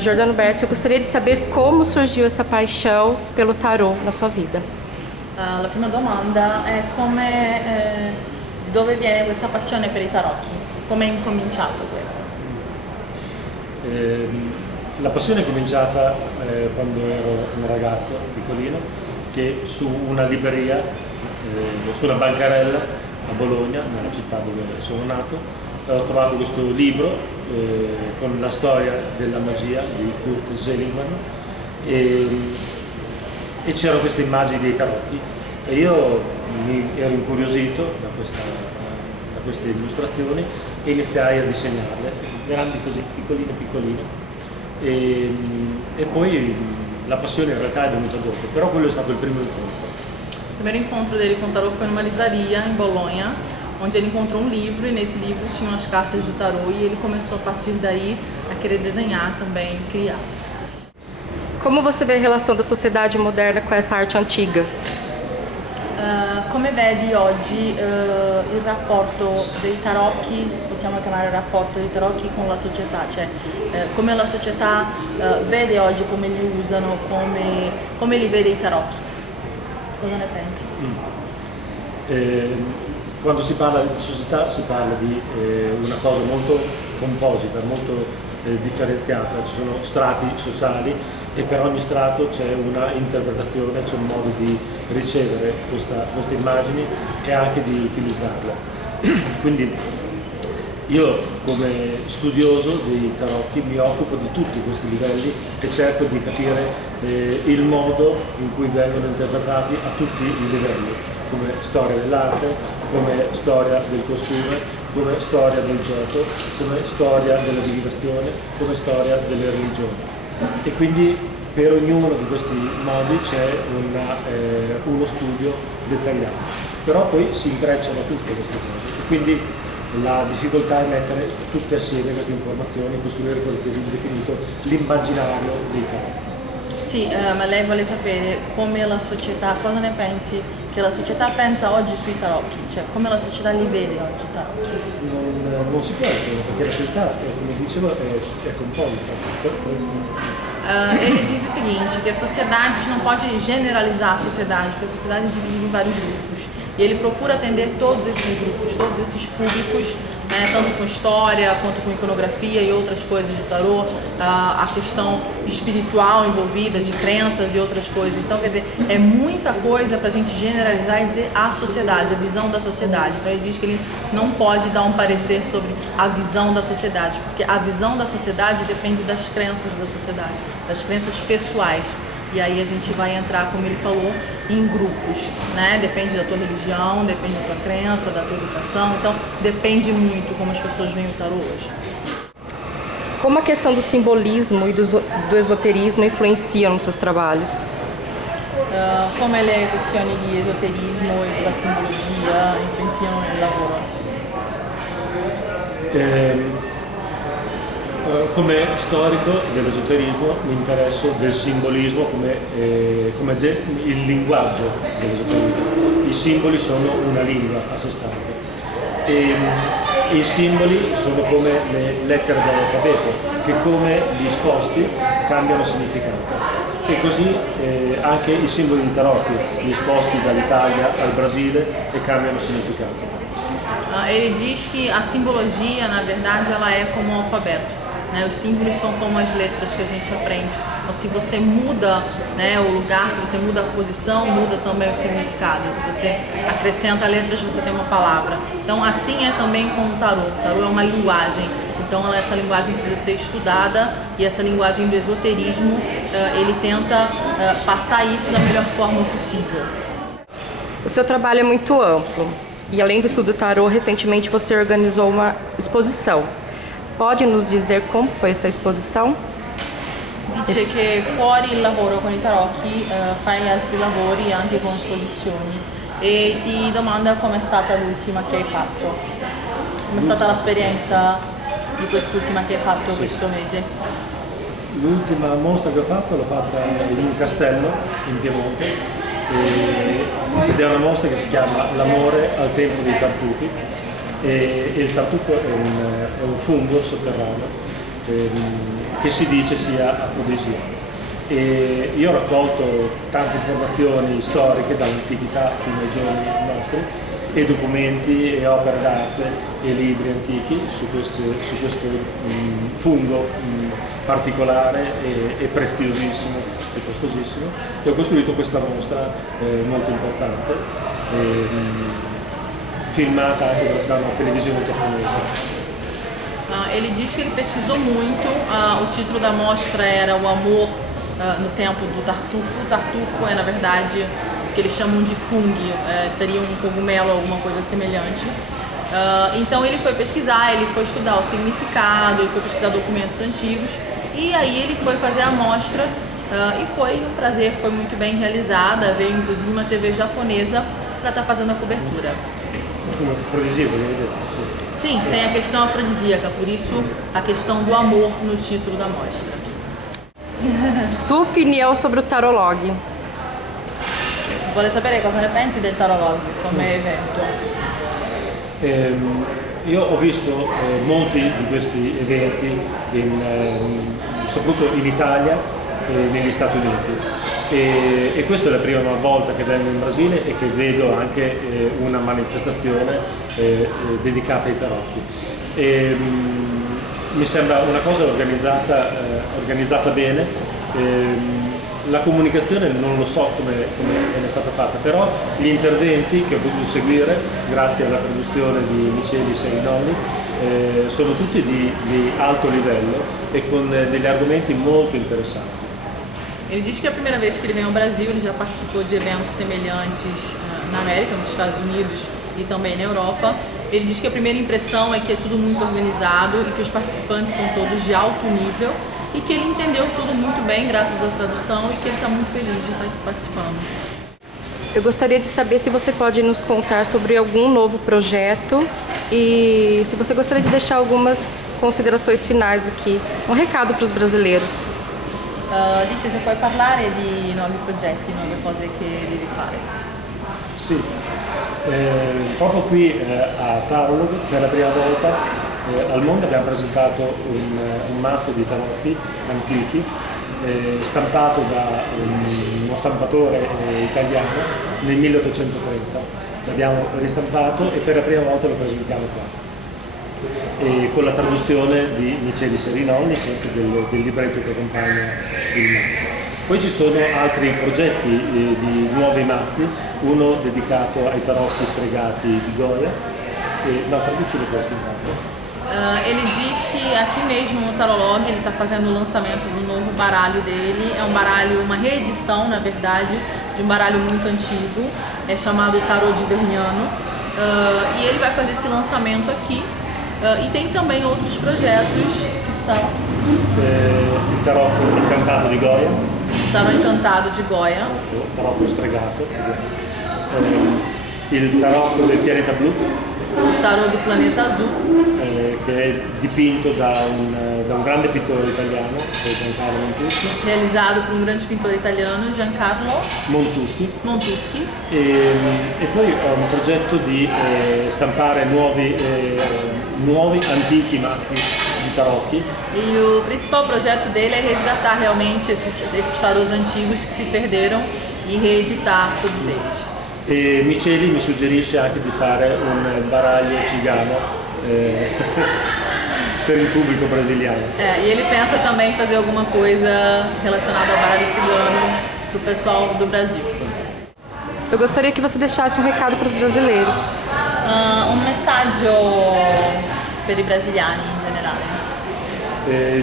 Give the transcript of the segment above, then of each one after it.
Giordano Berti, eu gostaria de saber como surgiu essa paixão pelo tarô na sua vida. La prima domanda è di dove viene questa passione per i tarocchi? Come è incominciato questo? La passione è cominciata quando ero un ragazzo piccolino che su una libreria, sulla bancarella a Bologna, nella città dove sono nato, ho trovato questo libro con la storia della magia di Kurt Seligman e c'erano queste immagini dei tarocchi e io mi ero incuriosito da queste illustrazioni e iniziai a disegnarle, grandi così, piccoline piccoline e poi la passione in realtà è venuta dopo, però quello è stato il primo incontro. O primeiro encontro dele com o tarô foi numa livraria em Bolonha, onde ele encontrou um livro e nesse livro tinham as cartas do tarô e ele começou a partir daí a querer desenhar também, criar. Como você vê a relação da sociedade moderna com essa arte antiga? Come vedi oggi il rapporto dei tarocchi, possiamo chiamare il rapporto dei tarocchi con la società, cioè come la società vede oggi come li usano, come li vede i tarocchi? Cosa ne pensi? Quando si parla di società si parla di una cosa molto composita, molto differenziata, ci sono strati sociali e per ogni strato c'è una interpretazione, c'è un modo di ricevere queste immagini e anche di utilizzarle. Quindi io come studioso dei tarocchi mi occupo di tutti questi livelli e cerco di capire il modo in cui vengono interpretati a tutti i livelli, come storia dell'arte, come storia del costume, come storia del gioco, come storia della divinazione, come storia delle religioni. E quindi per ognuno di questi modi c'è uno studio dettagliato, però poi si intrecciano tutte queste cose e quindi la difficoltà è mettere tutte assieme queste informazioni, costruire quello che viene definito l'immaginario dei tarocchi. Sì, ma lei vuole sapere come la società, cosa ne pensi che la società pensa oggi sui tarocchi, cioè come la società li vede oggi i tarocchi? Non si può essere, perché la società, come dicevo, è composita. Ele diz o seguinte, que a sociedade, a gente não pode generalizar a sociedade, porque a sociedade é dividida em vários grupos. E ele procura atender todos esses grupos, todos esses públicos, né, tanto com história, quanto com iconografia e outras coisas de tarô, a questão espiritual envolvida, de crenças e outras coisas. Então, quer dizer, é muita coisa para a gente generalizar e dizer a sociedade, a visão da sociedade. Então, ele diz que ele não pode dar um parecer sobre a visão da sociedade, porque a visão da sociedade depende das crenças da sociedade, das crenças pessoais. E aí a gente vai entrar, como ele falou, em grupos, né? Depende da tua religião, depende da tua crença, da tua educação, então depende muito como as pessoas veem o tarô hoje. Como a questão do simbolismo e do esoterismo influenciam nos seus trabalhos? Come le questioni di esoterismo e della simbologia influenzano nel lavoro? Come storico dell'esoterismo mi interesso del simbolismo come il linguaggio dell'esoterismo. I simboli sono una lingua a sé stante e i simboli sono come le lettere dell'alfabeto che come gli disposti cambiano significato e così anche i simboli di tarocchi disposti dall'Italia al Brasile e cambiano significato. Ele diz que a simbologia, na verdade, ela é como o alfabeto. Né? Os símbolos são como as letras que a gente aprende. Então, se você muda, né, o lugar, se você muda a posição, muda também o significado. Se você acrescenta letras, você tem uma palavra. Então, assim é também com o tarô. O tarô é uma linguagem. Então, essa linguagem precisa ser estudada e essa linguagem do esoterismo, ele tenta passar isso da melhor forma possível. O seu trabalho é muito amplo e, além do estudo do tarô, recentemente você organizou uma exposição. Pode nos dizer como foi essa exposição? Dice che fuori il lavoro con i tarocchi fai altri lavori anche con esposizioni e ti domanda com'è stata l'ultima che hai fatto. Com'è stata l'esperienza di quest'ultima che hai fatto questo mese? L'ultima mostra che ho fatto l'ho fatta in un castello in Piemonte ed è una mostra che si chiama L'amore al tempo dei tartufi e il tartufo è un fungo sotterraneo che si dice sia afrodisiaco. E io ho raccolto tante informazioni storiche dall'antichità fino ai giorni nostri, e documenti e opere d'arte e libri antichi su questo fungo particolare e preziosissimo e costosissimo, e ho costruito questa mostra molto importante, filmata anche da una televisione giapponese. Ele diz que ele pesquisou muito, o título da mostra era O Amor no Tempo do Tartufo. O tartufo é, na verdade, o que eles chamam de fungo, seria um cogumelo, alguma coisa semelhante. Então ele foi pesquisar, ele foi estudar o significado, ele foi pesquisar documentos antigos, e aí ele foi fazer a mostra, e foi um prazer, foi muito bem realizada. Veio inclusive uma TV japonesa para estar fazendo a cobertura. Sim, tem a questão afrodisíaca, por isso a questão do amor no título da mostra. Sua opinião sobre o Tarolog? Vuole sapere cosa ne pensi del Tarolog come evento? Io ho visto molti di questi eventi, soprattutto in Italia e negli Stati Uniti. E questa è la prima volta che vengo in Brasile e che vedo anche una manifestazione dedicata ai tarocchi. Mi sembra una cosa organizzata bene. La comunicazione non lo so come è stata fatta, però gli interventi che ho potuto seguire grazie alla traduzione di Micheli Serinolli sono tutti di alto livello e con degli argomenti molto interessanti. Ele diz que é a primeira vez que ele vem ao Brasil, ele já participou de eventos semelhantes na América, nos Estados Unidos e também na Europa. Ele diz que a primeira impressão é que é tudo muito organizado e que os participantes são todos de alto nível, e que ele entendeu tudo muito bem graças à tradução, e que ele está muito feliz de estar aqui participando. Eu gostaria de saber se você pode nos contar sobre algum novo projeto e se você gostaria de deixar algumas considerações finais aqui, um recado para os brasileiros. Dice se puoi parlare di nuovi progetti, nuove cose che devi fare. Sì, proprio qui a Tarolog per la prima volta al mondo abbiamo presentato un mazzo di tarotti antichi stampato da uno stampatore italiano nel 1830. L'abbiamo ristampato e per la prima volta lo presentiamo qua. E con la traduzione di Micheli Serinolli, sempre del libretto che accompagna il mazzo. Poi ci sono altri progetti di nuovi mazzi, uno dedicato ai tarocchi stregati di Goya, traducilo questo intanto. Ele diz que aqui mesmo no Tarolog ele está fazendo o lançamento do novo baralho dele. É um baralho, uma reedição, na verdade, de um baralho muito antigo, é chamado Tarô de Verniano, e ele vai fazer esse lançamento aqui. E tem também outros projetos que são il tarocco incantato di Goya, o Tarô Encantado de Goya, il tarocco stregato, il tarocco del pianeta blu, o Tarô do Planeta Azul, che è dipinto da un grande pittore italiano, Giancarlo Montuschi. realizado por um grande pintor italiano, Giancarlo Montuschi. E poi ho un progetto di stampare nuovi antichi mazzi di tarocchi. E o principal projeto dele é resgatar realmente esses tarôs antigos que se perderam e reeditar todos eles. E Micheli mi suggerisce anche di fare un baraglio cigano per il pubblico brasiliano. E ele pensa também em fazer alguma coisa relacionada ao baralho cigano para o pessoal do Brasil. Eu gostaria que você deixasse um recado para os brasileiros. Un messaggio per i brasiliani in generale.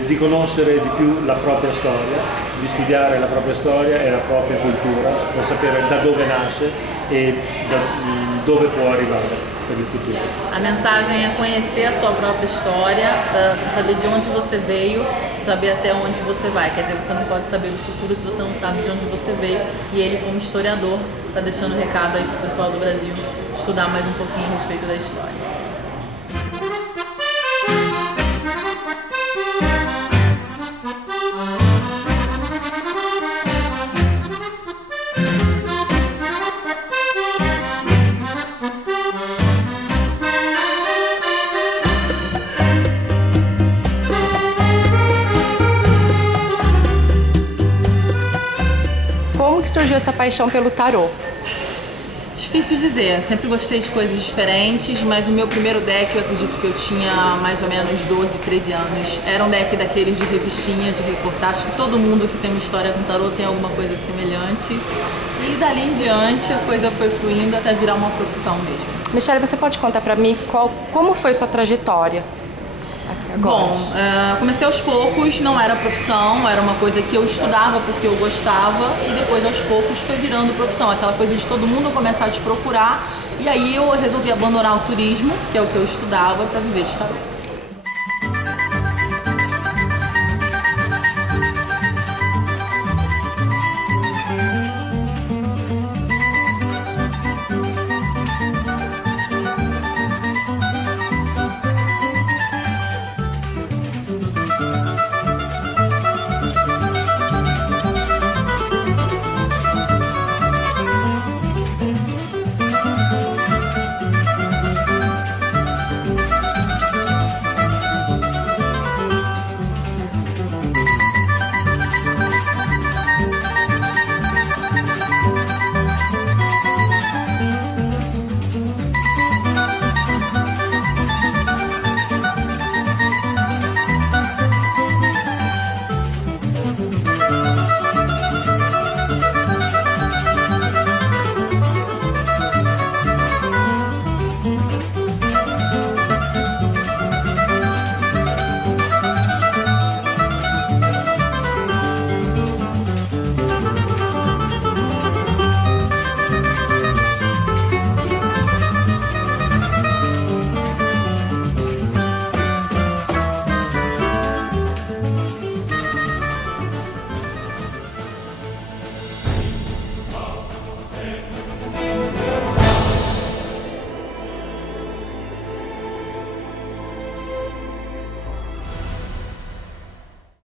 Di conoscere di più la propria storia, di studiare la propria storia e la propria cultura, per sapere da dove nasce e da dove può arrivare per il futuro. A mensagem é conhecer a sua própria história, para saber de onde você veio, saber até onde você vai. Quer dizer, você não pode saber o futuro se você não sabe de onde você veio. E ele, como historiador, está deixando um recado aí para o pessoal do Brasil estudar mais um pouquinho a respeito da história. que surgiu essa paixão pelo tarô? Difícil dizer, sempre gostei de coisas diferentes, mas o meu primeiro deck, eu acredito que eu tinha mais ou menos 12, 13 anos. Era um deck daqueles de revistinha, de reportagem, que todo mundo que tem uma história com tarô tem alguma coisa semelhante. E dali em diante a coisa foi fluindo até virar uma profissão mesmo. Michele, você pode contar pra mim como foi sua trajetória até agora? Bom, comecei aos poucos, não era profissão, era uma coisa que eu estudava porque eu gostava e depois aos poucos foi virando profissão, aquela coisa de todo mundo começar a te procurar e aí eu resolvi abandonar o turismo, que é o que eu estudava, para viver de tarô.